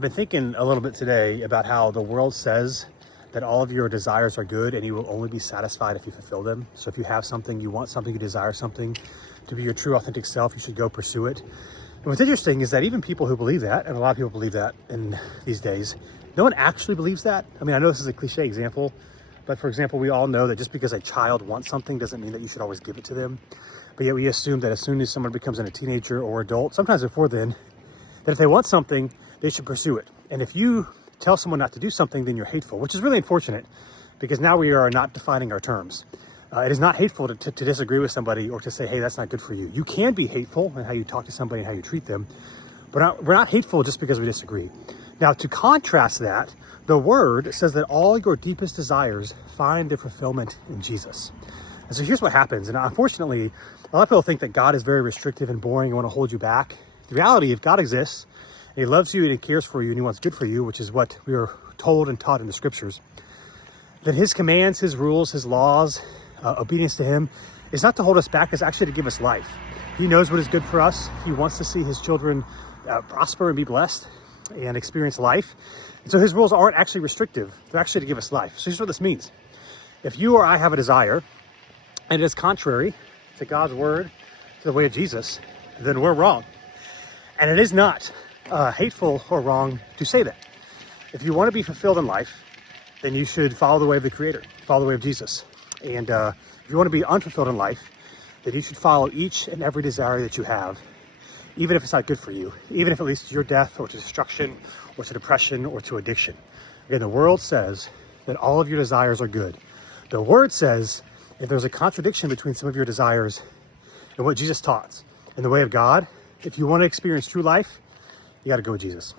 I've been thinking a little bit today about how the world says that all of your desires are good and you will only be satisfied if you fulfill them. So if you have something, you want something, you desire something to be your true authentic self, you should go pursue it. And what's interesting is that even people who believe that, and a lot of people believe that in these days, no one actually believes that. I mean, I know this is a cliche example, but for example, we all know that just because a child wants something doesn't mean that you should always give it to them. But yet we assume that as soon as someone becomes a teenager or adult, sometimes before then, that if they want something, they should pursue it. And if you tell someone not to do something, then you're hateful, which is really unfortunate because now we are not defining our terms. It is not hateful to disagree with somebody or to say, hey, that's not good for you. You can be hateful in how you talk to somebody and how you treat them, but we're not hateful just because we disagree. Now, to contrast that, the word says that all your deepest desires find their fulfillment in Jesus. And so here's what happens. And unfortunately, a lot of people think that God is very restrictive and boring and want to hold you back. The reality, if God exists, and he loves you and he cares for you and he wants good for you, which is what we are told and taught in the scriptures, then his commands, his rules, his laws, obedience to him is not to hold us back, it's actually to give us life. He knows what is good for us. He wants to see his children prosper and be blessed and experience life. And so his rules aren't actually restrictive. They're actually to give us life. So here's what this means. If you or I have a desire and it is contrary to God's word, to the way of Jesus, then we're wrong. And it is not hateful or wrong to say that. If you want to be fulfilled in life, then you should follow the way of the Creator, follow the way of Jesus. And if you want to be unfulfilled in life, then you should follow each and every desire that you have, even if it's not good for you, even if it leads to your death or to destruction or to depression or to addiction. Again, the world says that all of your desires are good. The word says if there's a contradiction between some of your desires and what Jesus taught in the way of God, if you want to experience true life, you got to go with Jesus.